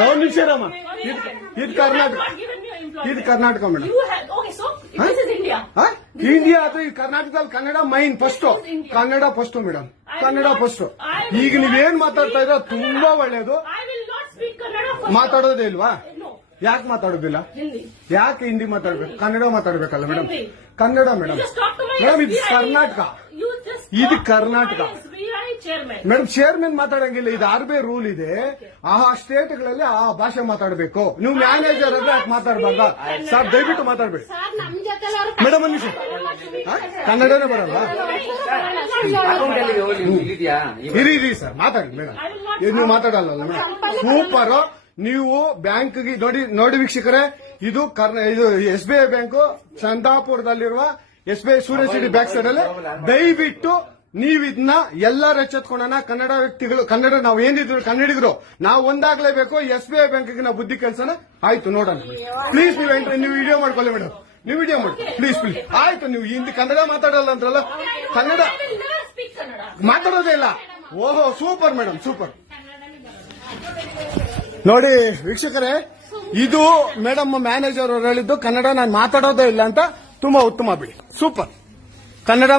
ಒಂದು ನಿಮಿಷ ಇರಮ್ಮ. ಇದು ಕರ್ನಾಟಕ, ಇದು ಕರ್ನಾಟಕ ಮೇಡಮ್. ಇಂಡಿಯಾ ಅದು ಈ ಕರ್ನಾಟಕದಲ್ಲಿ Kannada main first, Kannada first madam, Kannada first. ಈಗ ನೀವೇನ್ ಮಾತಾಡ್ತಾ ಇರೋ ತುಂಬಾ ಒಳ್ಳೇದು. ಮಾತಾಡೋದೇ ಇಲ್ವಾ? ಯಾಕೆ ಮಾತಾಡೋದಿಲ್ಲ? ಯಾಕೆ ಹಿಂದಿ ಮಾತಾಡ್ಬೇಕು? ಕನ್ನಡ ಮಾತಾಡ್ಬೇಕಲ್ಲ ಮೇಡಮ್. ಕನ್ನಡ ಮೇಡಮ್. ಮೇಡಮ್ ಇದು ಕರ್ನಾಟಕ, ಇದು ಕರ್ನಾಟಕ ಮೇಡಮ್. ಚೇರ್ಮನ್ ಮಾತಾಡಂಗಿಲ್ಲ, ಇದು ಆರ್ಬಿ ರೂಲ್ ಇದೆ. ಆ ಸ್ಟೇಟ್ಗಳಲ್ಲಿ ಆ ಭಾಷೆ ಮಾತಾಡಬೇಕು. ನೀವು ಮ್ಯಾನೇಜರ್ ಆದ್ರೆ ಯಾಕೆ ಮಾತಾಡ್ಬಾರ್ದ ಸರ್? ದಯವಿಟ್ಟು ಮಾತಾಡ್ಬೇಡಿ ಮೇಡಮ್. ಒಂದು ನಿಮಿಷ, ಕನ್ನಡನೇ ಬರಲ್ಲ. ಇರಿ ಸರ್, ಮಾತಾಡಿ ಮೇಡಮ್. ನೀವು ಮಾತಾಡಲ್ಲ ಮೇಡಮ್. ಸೂಪರ್. ನೀವು ಬ್ಯಾಂಕ್ಗೆ ನೋಡಿ ವೀಕ್ಷಕರೇ, ಇದು SBI ಬ್ಯಾಂಕು ಚಂದಾಪುರದಲ್ಲಿರುವ SBI ಸೂರ್ಯ ಸಿಟಿ ಬ್ಯಾಕ್ ಸೈಡ್ ಅಲ್ಲಿ. ದಯವಿಟ್ಟು ನೀವು ಇದನ್ನ ಎಲ್ಲರೂ ಎಚ್ಚೆತ್ಕೊಳ್ಳೋಣ. ಕನ್ನಡ ವ್ಯಕ್ತಿಗಳು, ಕನ್ನಡ ನಾವು ಏನಿದ್ರು ಕನ್ನಡಿಗರು, ನಾವು ಒಂದಾಗ್ಲೇಬೇಕು. SBI ಬ್ಯಾಂಕ್ಗೆ ನಾವು ಬುದ್ಧಿ ಕಲ್ಸೋಣ. ಆಯ್ತು, ನೋಡೋಣ ಪ್ಲೀಸ್. ನೀವು ವಿಡಿಯೋ ಮಾಡ್ಕೊಳ್ಳಿ ಮೇಡಮ್, ನೀವು ವಿಡಿಯೋ ಮಾಡಿ ಪ್ಲೀಸ್. ಆಯ್ತು, ನೀವು ಹಿಂದಿ ಕನ್ನಡ ಮಾತಾಡಲ್ಲ ಅಂದ್ರಲ್ಲ, ಕನ್ನಡ ಮಾತಾಡೋದೇ ಇಲ್ಲ. ಓಹೋ, ಸೂಪರ್ ಮೇಡಮ್, ಸೂಪರ್. ನೋಡಿ ವೀಕ್ಷಕರೇ, ಇದು ಮೇಡಮ್ ಮ್ಯಾನೇಜರ್ ಅವರು ಹೇಳಿದ್ದು ಕನ್ನಡ ನಾನು ಮಾತಾಡೋದೇ ಇಲ್ಲ ಅಂತ. ತುಂಬಾ ಉತ್ತಮ ಬಿಡಿ, ಸೂಪರ್. ಕನ್ನಡ